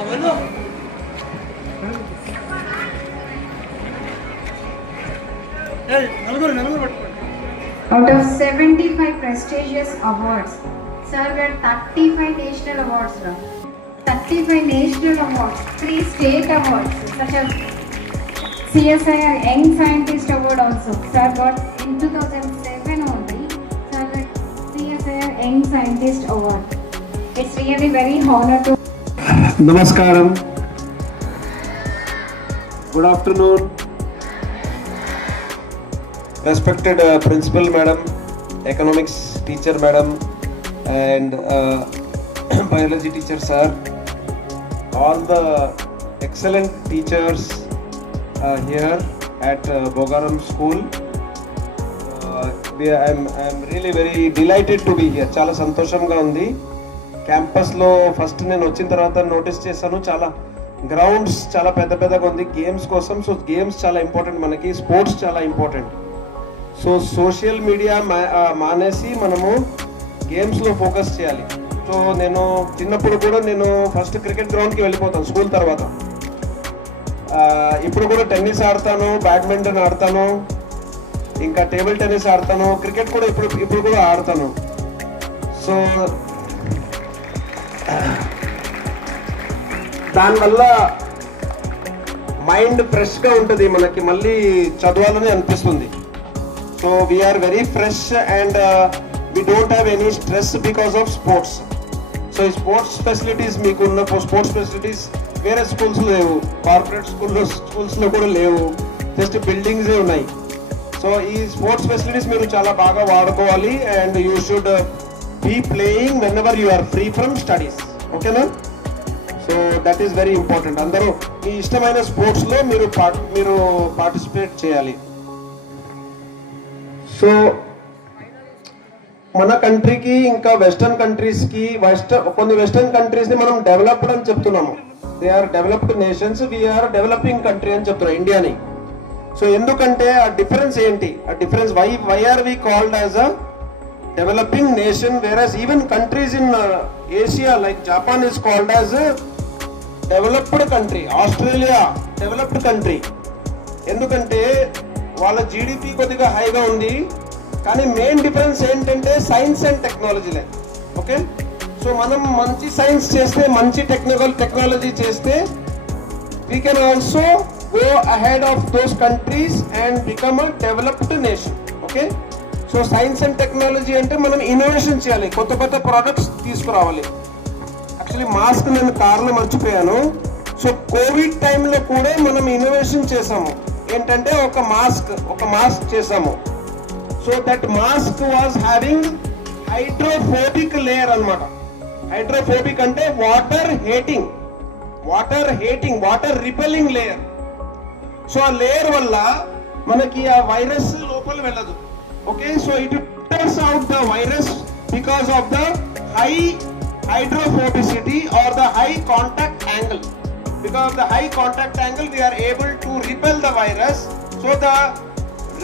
Out of 75 prestigious awards, sir, we had 35 national awards now. 35 national awards, 3 state awards, such as CSIR Young Scientist Award also. Sir got in 2007 only, sir got CSIR Young Scientist Award. It's really very honor to. Namaskaram. Good afternoon. Respected Principal Madam, Economics Teacher Madam, and Biology Teacher Sir, all the excellent teachers here at Bogaram School. I'm really very delighted to be here. Chala santoshamga undi. Campus lo first నేను వచ్చిన తర్వాత నోటీస్ చేశాను, చాలా గ్రౌండ్స్ చాలా పెద్ద పెద్దగా ఉంది గేమ్స్ కోసం. సో గేమ్స్ చాలా ఇంపార్టెంట్, మనకి స్పోర్ట్స్ చాలా ఇంపార్టెంట్. సో సోషల్ మీడియా మానేసి మనము గేమ్స్లో ఫోకస్ చేయాలి. సో నేను చిన్నప్పుడు కూడా నేను ఫస్ట్ క్రికెట్ గ్రౌండ్కి వెళ్ళిపోతాను స్కూల్ తర్వాత. ఇప్పుడు కూడా టెన్నిస్ ఆడతాను, బ్యాడ్మింటన్ ఆడతాను, ఇంకా టేబుల్ టెన్నిస్ ఆడతాను, క్రికెట్ కూడా ఇప్పుడు కూడా ఆడతాను. సో దానివల్ల మైండ్ ఫ్రెష్గా ఉంటుంది, మనకి మళ్ళీ చదవాలని అనిపిస్తుంది. So we are very fresh and we don't have any stress because of sports. So ఈ స్పోర్ట్స్ ఫెసిలిటీస్ మీకున్న స్పోర్ట్స్ ఫెసిలిటీస్ వేరే స్కూల్స్లో లేవు, కార్పొరేట్ స్కూల్స్లో కూడా లేవు, జస్ట్ బిల్డింగ్సే ఉన్నాయి. సో ఈ స్పోర్ట్స్ ఫెసిలిటీస్ మీరు చాలా బాగా వాడుకోవాలి and you should be playing whenever you are free from studies. ఓకేనా? So that is very important. అందరూ మీ ఇష్టమైన స్పోర్ట్స్లో మీరు పార్టిసిపేట్ చేయాలి. సో మన కంట్రీకి ఇంకా వెస్టర్న్ కంట్రీస్కి కొన్ని వెస్టర్న్ కంట్రీస్ని మనం డెవలప్డ్ అని చెప్తున్నాము. They are developed nations, we are developing country అని చెప్తున్నాం ఇండియాని. సో ఎందుకంటే ఆ డిఫరెన్స్ ఏంటి? ఆ difference why are we called as a developing nation, whereas even countries in Asia like Japan is called as developed country, Australia developed country. ఎందుకంటే వాళ్ళ GDP కొద్దిగా హైగా ఉంది, కానీ మెయిన్ డిఫరెన్స్ ఏంటంటే సైన్స్ అండ్ టెక్నాలజీలే. ఓకే, సో మనం మంచి సైన్స్ చేస్తే, మంచి టెక్నాలజీ చేస్తే we can also go ahead of those countries and become a developed nation. Okay, so science and technology అంటే మనం ఇన్నోవేషన్ చేయాలి, కొత్త కొత్త ప్రోడక్ట్స్ తీసుకురావాలి. యాక్చువల్లీ మాస్క్ నేను కార్లో మర్చిపోయాను. సో కోవిడ్ టైంలో కూడా మనం ఇన్నోవేషన్ చేసాము. ఏంటంటే ఒక మాస్క్ చేసాము. So that mask was having hydrophobic layer అన్నమాట. హైడ్రోఫోబిక్ అంటే వాటర్ రిపెల్లింగ్ లేయర్. సో ఆ లేయర్ వల్ల మనకి ఆ వైరస్ లోపల వెళ్ళదు. Okay, so it filters out the virus because of the high hydrophobicity or the high contact angle. Because of the high contact angle, we are able to repel the virus, so the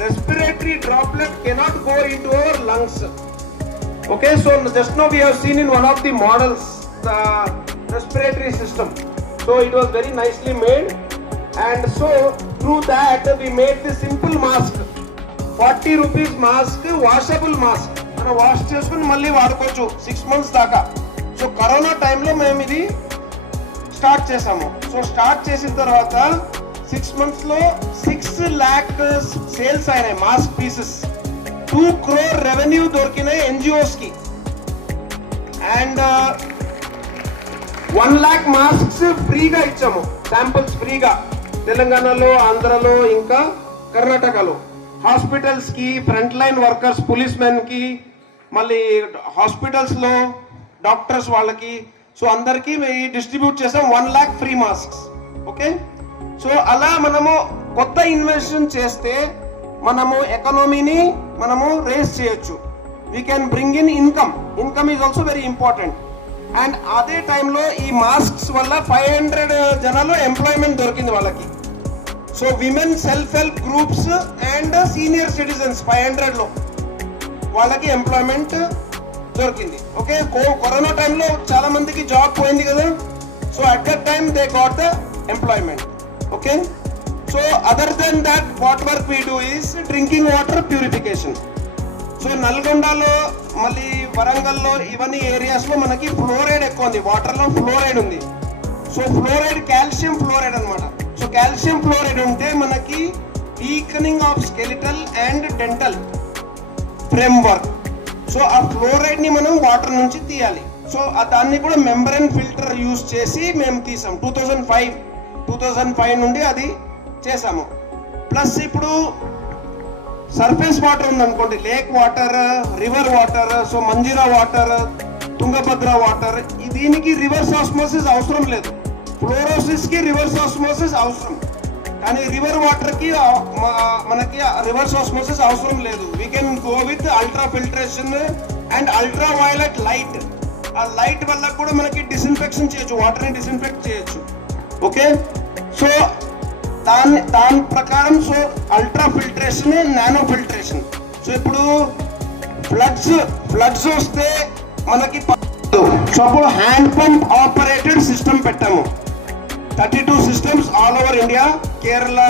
respiratory droplet cannot go into our lungs. Okay, so just now we have seen in one of the models the respiratory system. So it was very nicely made, and so through that we made this simple mask. 40 rupees mask, washable mask. మనం వాష్ చేసుకుని మళ్ళీ వాడుకోవచ్చు 6 months దాకా. So corona టైంలో మేము ఇది స్టార్ట్ చేసాము. So start చేసిన తర్వాత 6 months లో 6 lakh సేల్స్ అయినాయి మాస్క్ పీసెస్. 2 crore రెవెన్యూ దొరికినాయి NGOs కి. అండ్ 1 lakh మాస్క్స్ ఫ్రీగా ఇచ్చాము, శాంపుల్స్ ఫ్రీగా, తెలంగాణలో, ఆంధ్రలో, ఇంకా కర్ణాటకలో. హాస్పిటల్స్ కి, front line workers, police men కి, మళ్ళీ హాస్పిటల్స్ లో డాక్టర్స్ వాళ్ళకి, సో అందరికి డిస్ట్రిబ్యూట్ చేసాం 1 lakh free masks. Okay, so అలా మనము కొత్త ఇన్వెన్షన్ చేస్తే మనము ఎకానమీని మనము రేస్ చేయొచ్చు. We can bring in income is also very important. And అదే టైంలో ఈ మాస్క్స్ వల్ల 500 జనాలు ఎంప్లాయ్మెంట్ దొరికింది వాళ్ళకి. So women self help groups and senior citizens 500లో వాళ్ళకి ఎంప్లాయ్మెంట్ దొరికింది. ఓకే, కరోనా టైంలో చాలా మందికి జాబ్ పోయింది కదా. So at that time they got the employment. Okay, so other than that, what work we do is drinking water purification. So నల్గొండలో మళ్ళీ వరంగల్లో ఇవన్నీ ఏరియాస్లో మనకి ఫ్లోరైడ్ ఎక్కువ ఉంది, వాటర్లో ఫ్లోరైడ్ ఉంది. సో ఫ్లోరైడ్ కాల్షియం ఫ్లోరైడ్ అనమాట. సో కాల్షియం ఫ్లోరైడ్ ఉంటే మనకి weakening of skeletal and dental framework. So ఆ ఫ్లోరైడ్ని మనం వాటర్ నుంచి తీయాలి. సో దాన్ని కూడా మెంబ్రెన్ ఫిల్టర్ యూజ్ చేసి మేము తీసాం. 2005 నుండి అది చేసాము. ప్లస్ ఇప్పుడు సర్ఫేస్ వాటర్ ఉందనుకోండి, lake water, river water, so Manjira water, Tungabhadra water, దీనికి రివర్స్ ఆస్మోసిస్ అవసరం లేదు. ఫ్లోరోసిస్కి రివర్స్ ఆస్మోసిస్ అవసరం, కానీ రివర్ వాటర్కి మనకి రివర్స్ ఆస్మోసిస్ అవసరం లేదు. We can go with ultra filtration and ultra violet light. ఆ లైట్ వల్ల కూడా మనకి డిస్ఇన్ఫెక్షన్ చేయొచ్చు, వాటర్ని డిస్ఇన్ఫెక్ట్ చేయొచ్చు. ఓకే, సో దాని ప్రకారం so ultra filtration, nano filtration. So ఇప్పుడు ఫ్లడ్స్ వస్తే మనకి సో అప్పుడు హ్యాండ్ పంప్ ఆపరేటెడ్ సిస్టమ్ పెట్టాము. 32 systems all over India, Kerala,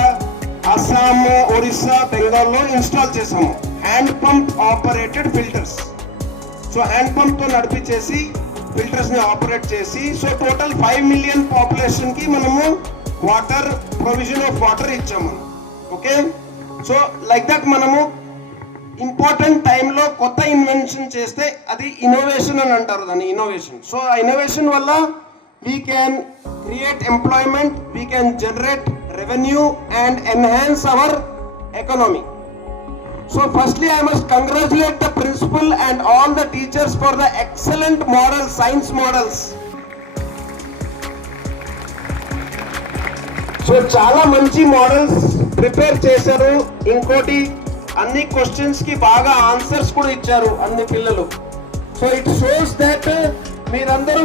అస్సాం, ఒరిస్సా, బెంగాల్లో ఇన్స్టాల్ చేసాము. Hand pump operated filters. So hand pump తో నడిపించేసి ఫిల్టర్స్ ని ఆపరేట్ చేసి, సో టోటల్ 5 మిలియన్ పాపులేషన్ కి మనము వాటర్ ప్రొవిజన్ ఆఫ్ వాటర్ ఇచ్చాము. ఓకే, సో లైక్ దట్ మనము ఇంపార్టెంట్ టైంలో కొత్త ఇన్వెన్షన్ చేస్తే అది ఇన్నోవేషన్ అని అంటారు దాన్ని, ఇన్నోవేషన్. సో ఆ ఇన్నోవేషన్ వల్ల we can create employment, we can generate revenue and enhance hour economy. So firstly, I must congratulate the principal and all the teachers for the excellent models, science models. So చాలా మంచి models prepare చేశారు. ఇంకోటి అన్ని క్వశ్చన్స్ కి బాగా ఆన్సర్స్ కూడా ఇచ్చారు అన్ని పిల్లలు. సో ఇట్ షోస్ దట్ మీరందరూ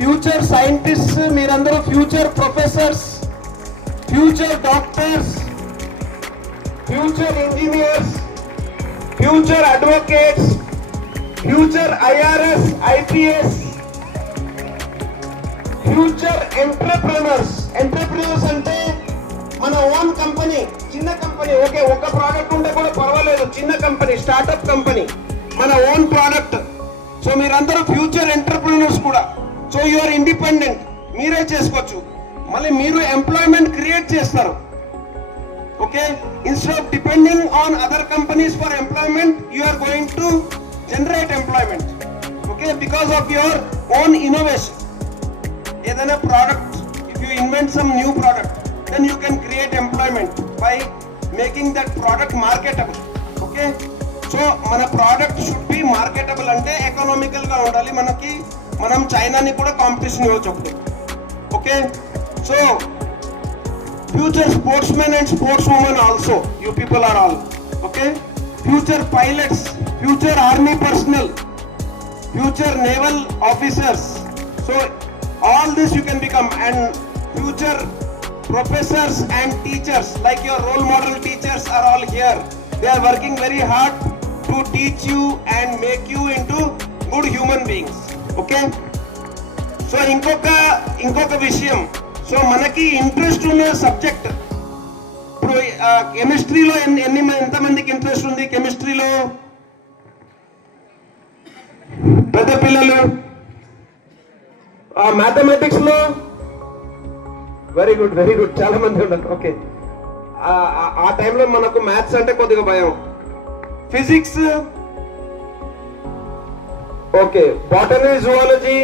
ఫ్యూచర్ సైంటిస్ట్స్, మీరందరూ future professors, future doctors, future engineers, future advocates, future IRS, IPS, future entrepreneurs. Entrepreneurs అంటే మన ఓన్ కంపెనీ, చిన్న కంపెనీ, ఓకే, ఒక ప్రోడక్ట్ ఉంటే కూడా పర్వాలేదు, చిన్న కంపెనీ, స్టార్ట్అప్ కంపెనీ, మన ఓన్ ప్రోడక్ట్. సో మీరందరూ ఫ్యూచర్ ఎంటర్ప్రెనర్స్ కూడా. సో యు ఆర్ ఇండిపెండెంట్, మీరే చేసుకోవచ్చు. మళ్ళీ మీరు ఎంప్లాయ్మెంట్ క్రియేట్ చేస్తారు. Okay, instead of depending on other companies for employment, you are going to generate employment. Okay, because of your own innovation. Either a product, if you invent some new product, then you can create employment by making that product marketable. Okay, so మన product should be marketable అంటే economical గా ఉండాలి. మనం చైనాని కూడా కాంపిటీషన్ ఇవ్వచ్చు అప్పుడు. Okay, so future sportsmen and sportswomen also, you people are all. Okay, future pilots, future army personnel, future naval officers. So all this you can become, and future professors and teachers, like your role model teachers are all here. They are working very hard to teach you and make you into good human beings. Okay, so ఇంకొక విషయం, సో మనకి ఇంట్రెస్ట్ ఉన్న సబ్జెక్ట్. ఇప్పుడు కెమిస్ట్రీలో ఎంతమందికి ఇంట్రెస్ట్ ఉంది? కెమిస్ట్రీలో పెద్ద పిల్లలు. మ్యాథమెటిక్స్ లో వెరీ గుడ్, చాలా మంది ఉన్నారు. ఓకే, ఆ టైంలో మనకు మ్యాథ్స్ అంటే కొద్దిగా భయం. Physics okay, botany, zoology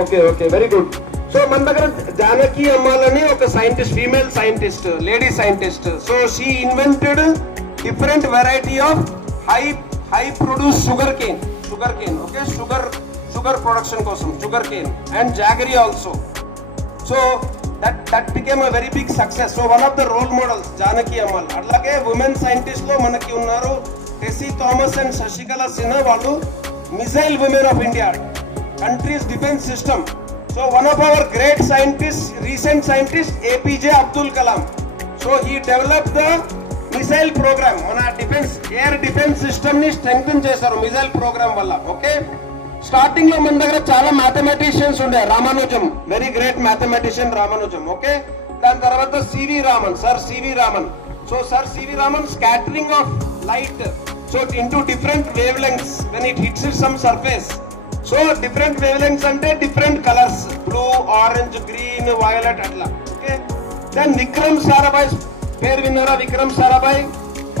okay, very good. So మన దగ్గర జానకి అమ్మాలని ఒక scientist, female scientist, lady scientist. So she invented different variety of high produce sugarcane. Okay, sugar production కోసం sugarcane and jaggery also. So that became a very big success. So one of the role models Janaki Ammal. అలాగే women scientist లో మనకి ఉన్నారు Tessy Thomas and Shashikala Sinha. వాళ్ళు missile women of India, country's defense system. So one of our great scientists, recent scientist, APJ Abdul Kalam. So he developed the missile program. Mana defense, air defense system ni strengthen chesaru missile program valla. Okay, starting లో మన దగ్గర చాలా mathematicians ఉండే, Ramanujam, very great mathematician Ramanujam. Okay, దాని తర్వాత CV Raman, sir CV Raman. So sir CV Raman scattering of light so into different wavelengths when it hits some surface. So different wavelengths అంటే different colours, blue, orange, green, violet అట్లా. Okay, then Vikram Sarabhai, పేరు విన్నారా? Vikram Sarabhai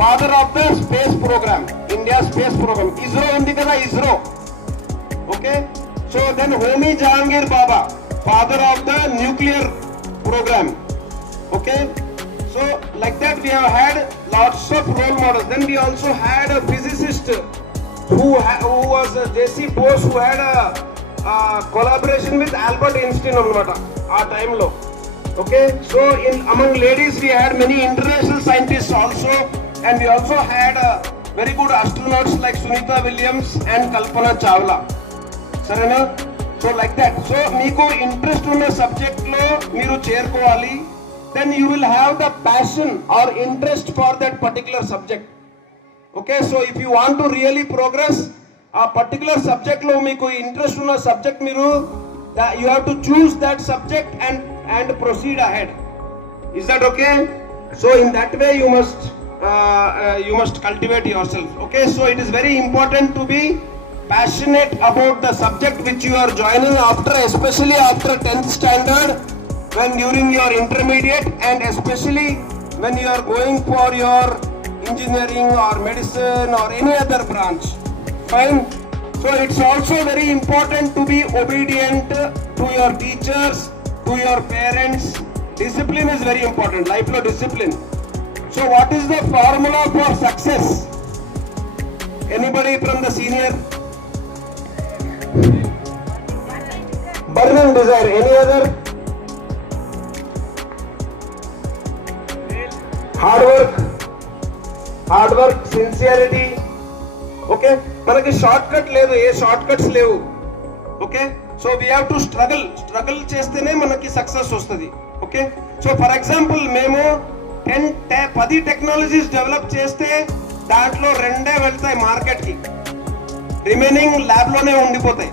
father of the space programme, India space programme. ISRO ఉంది కదా, ISRO. Okay, so then Homi Jehangir Bhabha father of the nuclear program. Okay, so like that we have had lots of role models. Then we also had a physicist who was J.C. Bose, who had a collaboration with Albert Einstein annamata aa time lo. Okay, so in among ladies we had many international scientists also, and we also had very good astronauts like Sunita Williams and Kalpana Chawla. Sarana, so like that. So మీకు interest ఉన్న subject లో మీరు చేరుకోవాలి. Then you will have the passion or interest for that particular subject. Okay, so if you want to really progress, ఆ particular subject లో మీకు interest ఉన్న subject మీరు you have to choose that subject and proceed ahead. Is that okay? So in that way you must cultivate yourself. Okay, so it is very important to be passionate about the subject which you are joining after, especially after 10th standard, when during your intermediate, and especially when you are going for your engineering or medicine or any other branch. Fine. So it's also very important to be obedient to your teachers, to your parents. Discipline is very important, lifelong discipline. So what is the formula for success? Anybody from the senior? Burning desire. Any other? Hard work, sincerity. Okay, మనకి short cut లేదు, ఏ short cuts లేవు. Okay, so we have to struggle చేస్తేనే మనకి సక్సెస్ వస్తుంది. Okay, so for example మేము 10 technologies develop చేస్తే దాంట్లో 2 వెళ్తాయి మార్కెట్కి, రిమైనింగ్ ల్యాబ్లోనే ఉండిపోతాయి.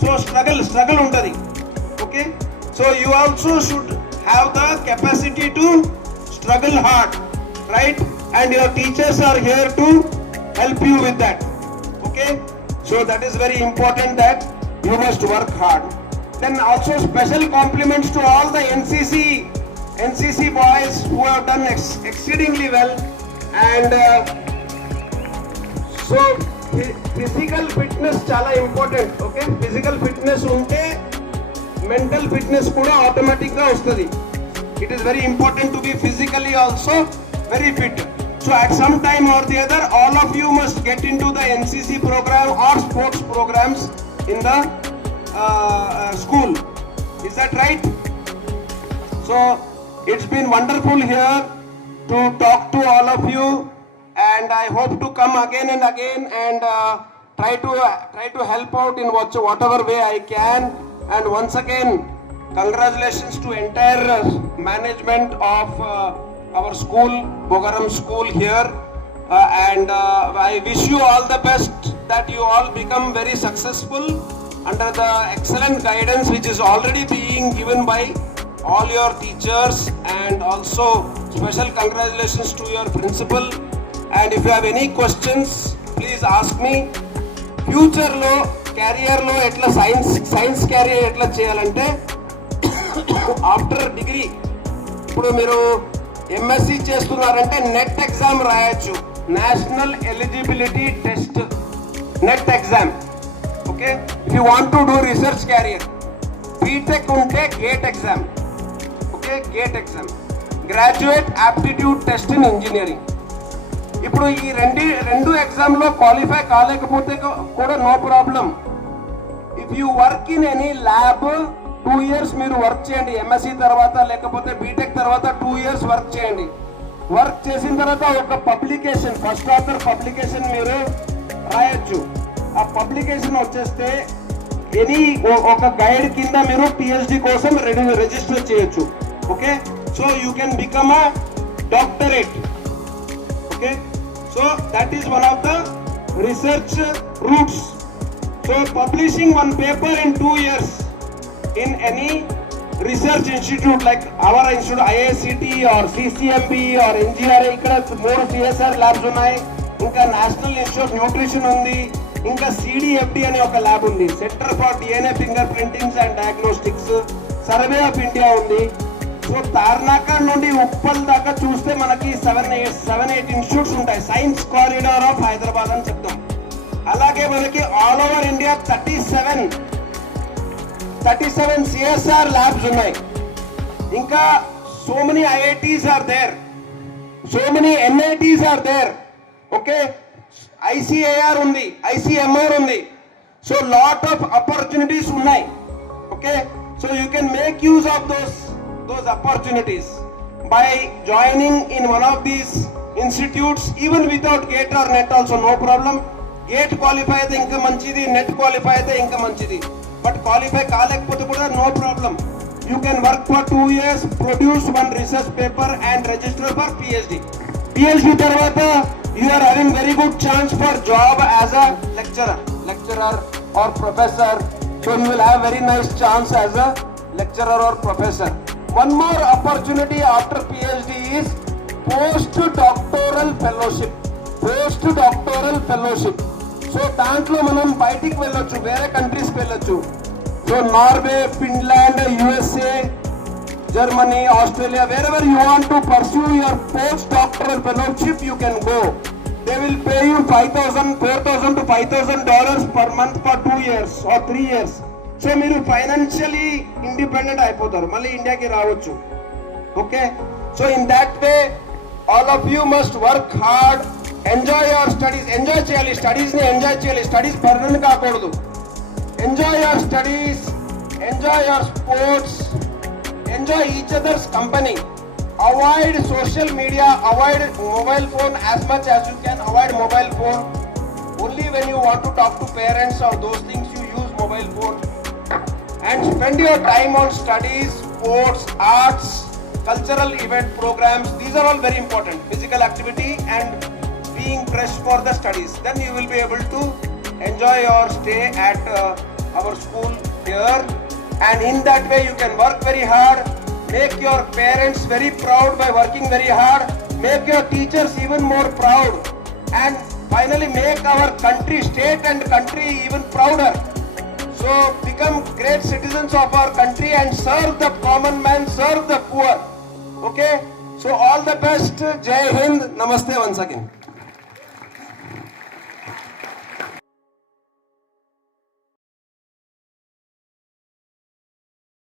సో స్ట్రగుల్ ఉంటుంది. Okay, so you also should have the capacity to struggle hard, right? And your teachers are here to help you with that. Okay, so that is very important that you must work hard. Then also special compliments to all the NCC boys who have done exceedingly well. And so physical fitness chala important. Okay, physical fitness unte mental fitness kuda automatic ga vastadi. It is very important to be physically also very fit. So at some time or the other, all of you must get into the NCC program or sports programs in the school. Is that right? So it's been wonderful here to talk to all of you, and I hope to come again and again and try to help out in whatever way I can. And once again, congratulations to entire management of our school, Bogaram School here, and I wish you all the best, that you all become very successful under the excellent guidance which is already being given by all your teachers. And also special congratulations to your principal. And if you have any questions, please ask me. Future lo career lo etla science career etla cheyalante after degree, ఇప్పుడు మీరు MSc చేస్తున్నారంటే NET exam రాయొచ్చు, national eligibility test, NET exam. Okay, if you want to do research career. BTech ఉంటే GATE exam. Okay, GATE exam, graduate aptitude test in engineering. ఇప్పుడు ఈ రెండు ఎగ్జామ్లో qualify కాలేకపోతే కూడా no problem. If you work in any lab 2 years మీరు work చేయండి, MSc తర్వాత లేకపోతే బీటెక్ తర్వాత 2 years వర్క్ చేయండి. వర్క్ చేసిన తర్వాత ఒక పబ్లికేషన్, ఫస్ట్ ఆథర్ పబ్లికేషన్ మీరు రాయొచ్చు. ఆ పబ్లికేషన్ వచ్చేస్తే ఒక గైడ్ కింద మీరు పిహెచ్డి కోసం రిజిస్టర్ చేయొచ్చు. Okay, so you can become a doctorate. Okay, so that is one of the research roots. So publishing one paper in 2 years in any research institute like our institute, IICT or CCMB or NGRA, ఇక్కడ 3 CSR labs ఉన్నాయి, ఇంకా national institute nutrition ఉంది, ఇంకా CDFD అనే ఒక ల్యాబ్ ఉంది, centre for DNA finger printings and diagnostics, survey of India ఉంది. సో తార్నాక నుండి ఉప్పల్ దాకా చూస్తే మనకి 7-8 ఇన్స్టిట్యూట్స్ ఉంటాయి. సైన్స్ కారిడార్ ఆఫ్ హైదరాబాద్ అని చెప్తాం. అలాగే మనకి all over India 37 CSR labs ఉన్నాయి. ఇంకా so many IITs are there, so many NITs are there. Okay, ICAR ఉంది, ICMR ఉంది. సో లాట్ ఆఫ్ ఆపర్చునిటీస్ ఉన్నాయి. Okay, so you can make use of those opportunities by joining in one of these institutes, even without GATE or NET also no problem. GATE qualify అయితే ఇంకా మంచిది, NET qualify అయితే ఇంకా మంచిది. But qualify కాలేకపోతే కూడా no problem. You can work for 2 years, produce 1 research paper and register for PhD. PhD తర్వాత you are having very good chance for job as a lecturer or professor. So you will have very nice chance as a lecturer or professor. One more opportunity after PhD is postdoctoral fellowship. So దాంట్లో మనం బయటికి వెళ్ళొచ్చు, వేరే కంట్రీస్కి వెళ్ళొచ్చు. So Norway, Finland, USA, Germany, Australia, wherever you want to pursue your postdoctoral fellowship, you can go. They will pay you $4,000 to $5,000 per month for 2 years or 3 years. So మీరు financially independent అయిపోతారు, మళ్ళీ ఇండియాకి రావచ్చు. Okay, so in that way all of you must work hard, enjoy your studies. Enjoy చేయాలి, స్టడీస్ని ఎంజాయ్ చేయాలి. Studies burden కాకూడదు. Enjoy your studies, enjoy your sports, enjoy each others company. Avoid social media, avoid mobile phone as much as you can. Avoid mobile phone. Only when you want to talk to parents or those things you use mobile phone. And spend your time on studies, sports, arts, cultural event programs. These are all very important. Physical activity and being fresh for the studies. Then you will be able to enjoy your stay at our school here. And in that way you can work very hard, make your parents very proud by working very hard, make your teachers even more proud, and finally make our country, state and country even prouder. So become great citizens of our country and serve the common man, serve the poor. Okay, so all the best. Jai Hind. Namaste once again.